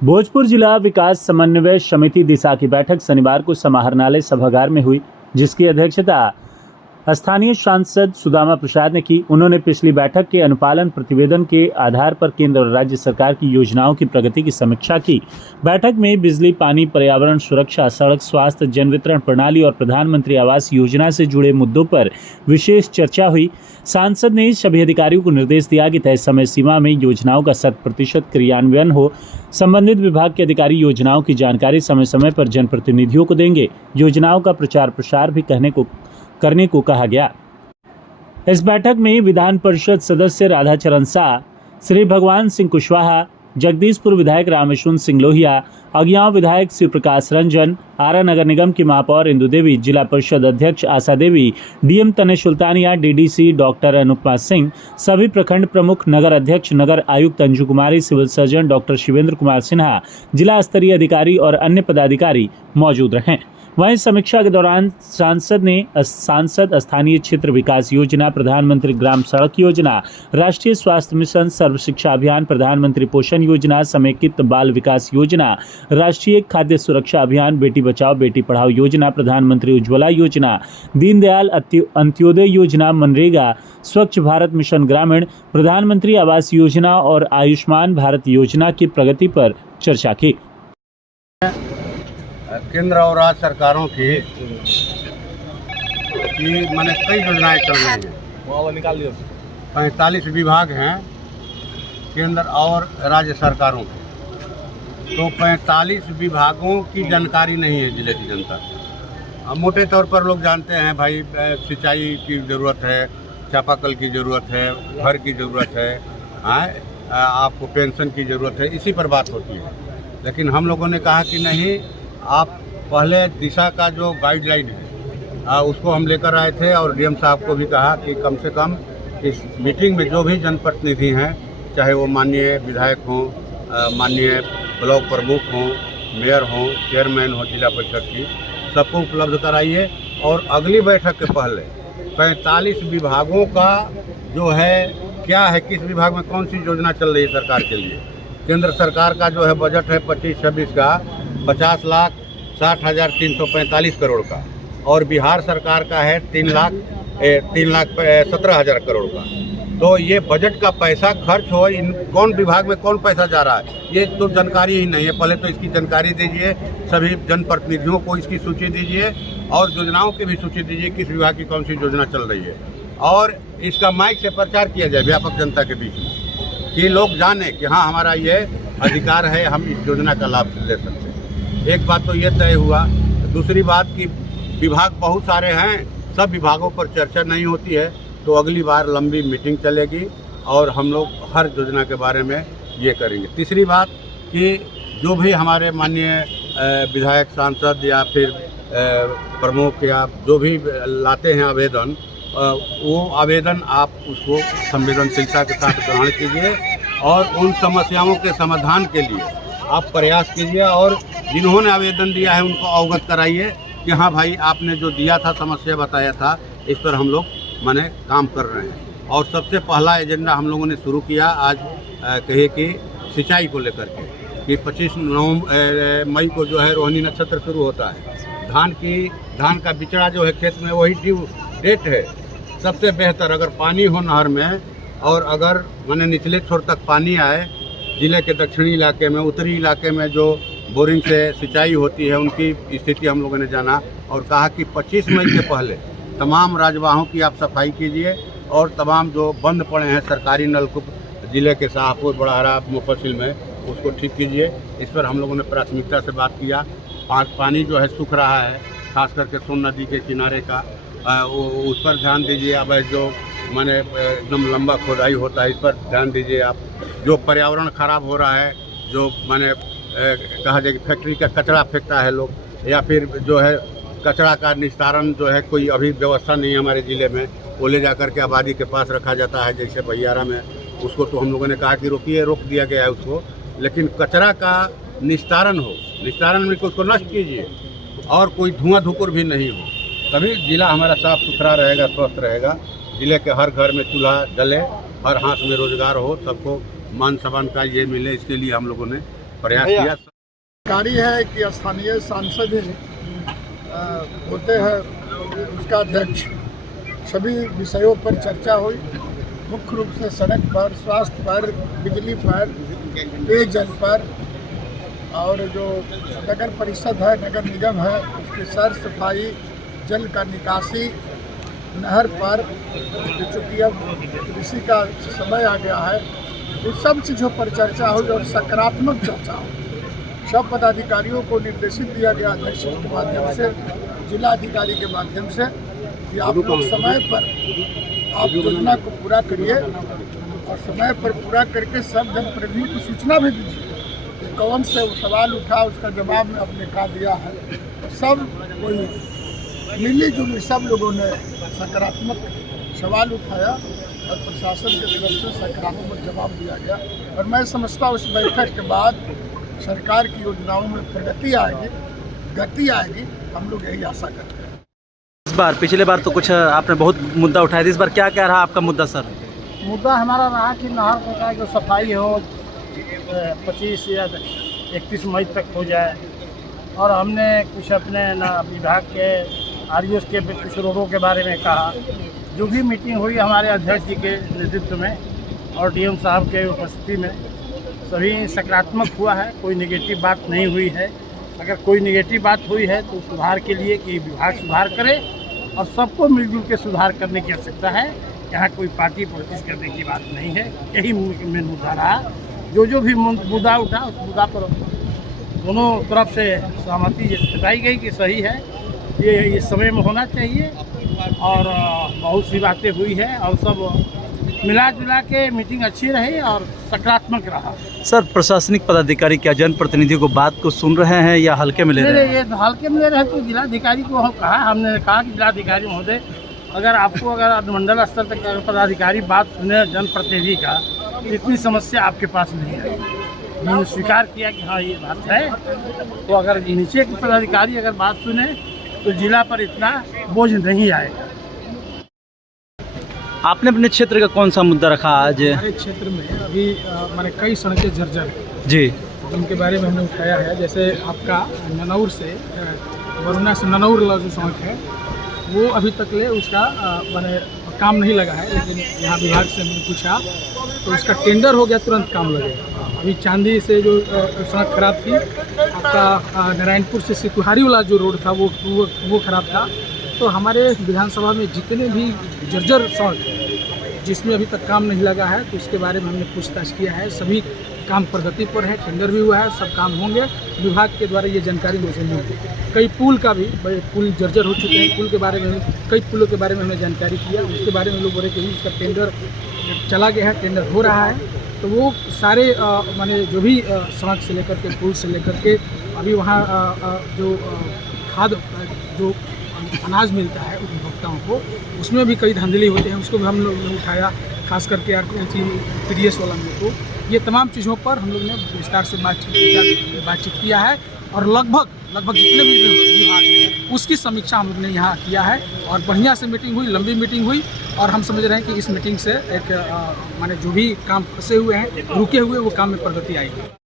भोजपुर जिला विकास समन्वय समिति दिशा की बैठक शनिवार को समाहरणालय सभागार में हुई, जिसकी अध्यक्षता स्थानीय सांसद सुदामा प्रसाद ने की। उन्होंने पिछली बैठक के अनुपालन प्रतिवेदन के आधार पर केंद्र और राज्य सरकार की योजनाओं की प्रगति की समीक्षा की। बैठक में बिजली, पानी, पर्यावरण सुरक्षा, सड़क, स्वास्थ्य, जन वितरण प्रणाली और प्रधानमंत्री आवास योजना से जुड़े मुद्दों पर विशेष चर्चा हुई। सांसद ने सभी अधिकारियों को निर्देश दिया कि तय समय सीमा में योजनाओं का 100% क्रियान्वयन हो। संबंधित विभाग के अधिकारी योजनाओं की जानकारी समय समय पर जनप्रतिनिधियों को देंगे। योजनाओं का प्रचार प्रसार भी करने को कहा गया। इस बैठक में विधान परिषद सदस्य राधाचरण शाह, श्री भगवान सिंह कुशवाहा, जगदीशपुर विधायक रामेश्वर सिंह लोहिया, अगियाव विधायक शिव प्रकाश रंजन, आरा नगर निगम की महापौर इंदु देवी, जिला परिषद अध्यक्ष Asha Devi, DM Tanesh Sultania, DDC doctor Anupama Singh, सभी प्रखंड प्रमुख, नगर अध्यक्ष, नगर आयुक्त Anju Kumari, civil surgeon doctor Shivendra Kumar Sinha, जिला स्तरीय अधिकारी और अन्य पदाधिकारी मौजूद रहे। वहीं समीक्षा के दौरान सांसद स्थानीय क्षेत्र विकास योजना, प्रधानमंत्री ग्राम सड़क योजना, राष्ट्रीय स्वास्थ्य मिशन, सर्व शिक्षा अभियान, प्रधानमंत्री पोषण योजना, समेकित बाल विकास योजना, राष्ट्रीय खाद्य सुरक्षा अभियान, बेटी बचाओ बेटी पढ़ाओ योजना, प्रधानमंत्री उज्ज्वला योजना, दीनदयाल अंत्योदय योजना, मनरेगा, स्वच्छ भारत मिशन ग्रामीण, प्रधानमंत्री आवास योजना और आयुष्मान भारत योजना की प्रगति पर चर्चा की। केंद्र और राज्य सरकारों की मैंने कई योजनाएं चल रही हैं। 45 विभाग हैं केंद्र और राज्य सरकारों के, तो 45 विभागों की जानकारी नहीं है जिले की जनता। अब मोटे तौर पर लोग जानते हैं भाई सिंचाई की ज़रूरत है, चापाकल की ज़रूरत है, घर की ज़रूरत है, आपको पेंशन की ज़रूरत है, इसी पर बात होती है। लेकिन हम लोगों ने कहा कि नहीं, आप पहले दिशा का जो गाइडलाइन है उसको हम लेकर आए थे और डीएम साहब को भी कहा कि कम से कम इस मीटिंग में जो भी जनप्रतिनिधि हैं, चाहे वो माननीय विधायक हों, माननीय ब्लॉक प्रमुख हों, मेयर हों, चेयरमैन हो जिला परिषद की, सबको उपलब्ध कराइए। और अगली बैठक के पहले 45 विभागों का जो है क्या है, किस विभाग में कौन सी योजना चल रही है सरकार के लिए। केंद्र सरकार का जो है बजट है 25-26 का 50,60,345 करोड़ का, और बिहार सरकार का है 3,17,000 करोड़ का। तो ये बजट का पैसा खर्च हो, इन कौन विभाग में कौन पैसा जा रहा है, ये तो जानकारी ही नहीं है। पहले तो इसकी जानकारी दीजिए, सभी जनप्रतिनिधियों को इसकी सूची दीजिए और योजनाओं की भी सूची दीजिए, किस विभाग की कौन सी योजना चल रही है, और इसका माइक से प्रचार किया जाए व्यापक जनता के बीच में, कि लोग जाने कि हाँ हमारा ये अधिकार है, हम इस योजना का लाभ ले सकते हैं। एक बात तो ये तय हुआ। दूसरी बात कि विभाग बहुत सारे हैं, सब विभागों पर चर्चा नहीं होती है, तो अगली बार लंबी मीटिंग चलेगी और हम लोग हर योजना के बारे में ये करेंगे। तीसरी बात कि जो भी हमारे माननीय विधायक, सांसद या फिर प्रमुख या जो भी लाते हैं आवेदन, वो आवेदन आप उसको संवेदनशीलता के साथ ग्रहण कीजिए और उन समस्याओं के समाधान के लिए आप प्रयास कीजिए, और जिन्होंने आवेदन दिया है उनको अवगत कराइए कि हाँ भाई आपने जो दिया था, समस्या बताया था, इस पर हम लोग माने काम कर रहे हैं। और सबसे पहला एजेंडा हम लोगों ने शुरू किया आज कहिए कि सिंचाई को लेकर के, कि 25 मई को जो है रोहिणी नक्षत्र शुरू होता है। धान का बिचड़ा जो है खेत में, वही ड्यू डेट है। सबसे बेहतर अगर पानी हो नहर में, और अगर माने निचले छोर तक पानी आए, जिले के दक्षिणी इलाके में, उत्तरी इलाके में जो बोरिंग से सिंचाई होती है, उनकी स्थिति हम लोगों ने जाना और कहा कि 25 मई के पहले तमाम राजवाहों की आप सफाई कीजिए और तमाम जो बंद पड़े हैं सरकारी नलकूप जिले के शाहपुर, बड़हरा, मुफस्सिल में, उसको ठीक कीजिए। इस पर हम लोगों ने प्राथमिकता से बात किया। पानी जो है सूख रहा है, खास करके सोन नदी के किनारे का, उस पर ध्यान दीजिए। अब जो माने एकदम लंबा खोदाई होता है, इस पर ध्यान दीजिए आप। जो पर्यावरण खराब हो रहा है, जो माने कहा जाए कि फैक्ट्री का कचरा फेंकता है लोग, या फिर जो है कचरा का निस्तारण जो है कोई अभी व्यवस्था नहीं है हमारे ज़िले में, वो ले जा कर के आबादी के पास रखा जाता है, जैसे भैयारा में। उसको तो हम लोगों ने कहा कि रोक दिया गया है उसको, लेकिन कचरा का निस्तारण हो, निस्तारण में उसको नष्ट कीजिए और कोई धुआं धुकुर भी नहीं हो, तभी जिला हमारा साफ सुथरा रहेगा, स्वस्थ रहेगा। जिले के हर घर में चूल्हा जले, हर हाथ में रोजगार हो, सबको मान सम्मान का ये मिले, इसके लिए हम लोगों ने प्रयास किया। जानकारी है कि स्थानीय सांसद होते हैं उसका अध्यक्ष, सभी विषयों पर चर्चा हुई, मुख्य रूप से सड़क पर, स्वास्थ्य पर, बिजली पर, पेयजल पर, और जो नगर परिषद है, नगर निगम है, उसकी सर सफाई, जल का निकासी, नहर पर, चूँकि अब कृषि का समय आ गया है, उस सब चीज़ों पर चर्चा हुई और सकारात्मक चर्चा हुई। सब पदाधिकारियों को निर्देशित दिया गया अध्यक्ष के माध्यम से, जिला अधिकारी के माध्यम से, कि आप लोग समय पर आप योजना को पूरा करिए और समय पर पूरा करके सब जनप्रतिनिधियों को सूचना भी दीजिए कि कौन से सवाल उठा, उसका जवाब में आपने कहा दिया है। सब कोई मिली जुली सब लोगों ने सकारात्मक सवाल उठाया और प्रशासन की तरफ से सकारात्मक जवाब दिया गया। और मैं समझता हूँ उस बैठक के बाद सरकार की योजनाओं में प्रगति आएगी, गति आएगी, हम लोग यही आशा करते हैं। इस बार पिछले बार तो कुछ आपने बहुत मुद्दा उठाया था, इस बार क्या क्या रहा आपका मुद्दा सर? मुद्दा हमारा रहा कि नहर का जो सफाई हो 25 या 31 मई तक हो जाए, और हमने कुछ अपने विभाग के आरओ के कुछ रोडों के बारे में कहा। जो भी मीटिंग हुई हमारे अध्यक्ष जी के नेतृत्व में और डीएम साहब के उपस्थिति में, सभी सकारात्मक हुआ है, कोई नेगेटिव बात नहीं हुई है। अगर कोई नेगेटिव बात हुई है तो सुधार के लिए कि विभाग सुधार करे और सबको मिलजुल के सुधार करने की आवश्यकता है। यहाँ कोई पार्टी पॉलिटिक्स करने की बात नहीं है, यही मेन मुद्दा रहा। जो भी मुद्दा उठा उस मुद्दा पर दोनों तरफ से सहमति जताई गई कि सही है, ये इस समय में होना चाहिए, और बहुत सी बातें हुई है और सब मिला जुला के मीटिंग अच्छी रही और सकारात्मक रहा। सर, प्रशासनिक पदाधिकारी क्या जनप्रतिनिधियों को बात को सुन रहे हैं या हल्के में ले रहे हैं? ये हल्के में ले रहे हैं। तो जिलाधिकारी को हम कहा, हमने कहा कि जिलाधिकारी महोदय, अगर आपको अगर अनुमंडल स्तर तक अगर पदाधिकारी बात सुने जनप्रतिनिधि का, तो इतनी समस्या आपके पास नहीं है। मैंने स्वीकार किया कि हाँ ये बात है। तो अगर नीचे के पदाधिकारी अगर बात सुने तो जिला पर इतना बोझ नहीं आएगा। आपने अपने क्षेत्र का कौन सा मुद्दा रखा आज? हमारे क्षेत्र में अभी हमारे कई सड़कें जर्जर हैं जी, जिनके बारे में हमने उठाया है। जैसे आपका ननौर से वरुणा से ननौर वाला जो सड़क है, वो अभी तक ले उसका माने काम नहीं लगा है, लेकिन यहाँ विभाग से हमने पूछा तो उसका टेंडर हो गया, तुरंत काम लगेगा। अभी चांदी से जो सड़क खराब थी, आपका नारायणपुर से सिकुहारी वाला जो रोड था वो खराब था। तो हमारे विधानसभा में जितने भी जर्जर सड़क है जिसमें अभी तक काम नहीं लगा है, तो उसके बारे में हमने पूछताछ किया है। सभी काम प्रगति पर है, टेंडर भी हुआ है, सब काम होंगे। विभाग के द्वारा ये जानकारी मुझे मिल गई। कई पुल का भी, बड़े पुल जर्जर हो चुके हैं, पुल के बारे में कई पुलों के बारे में हमने जानकारी किया। उसके बारे में लोग बोले कि उसका टेंडर चला गया है, टेंडर हो रहा है। तो वो सारे माने जो भी सड़क से लेकर के पुल से लेकर के अभी वहाँ जो खाद जो अनाज मिलता है उपभोक्ताओं को, उसमें भी कई धांधली होते हैं, उसको भी हम लोग ने उठाया, खास करके पीडीएस वाला में। तो ये तमाम चीज़ों पर हम लोग ने विस्तार से बातचीत किया है और लगभग जितने भी विभाग हैं उसकी समीक्षा हम लोग ने यहाँ किया है। और बढ़िया से मीटिंग हुई, लंबी मीटिंग हुई, और हम समझ रहे हैं कि इस मीटिंग से एक माने जो भी काम फंसे हुए हैं, रुके हुए, वो काम में प्रगति आएगी।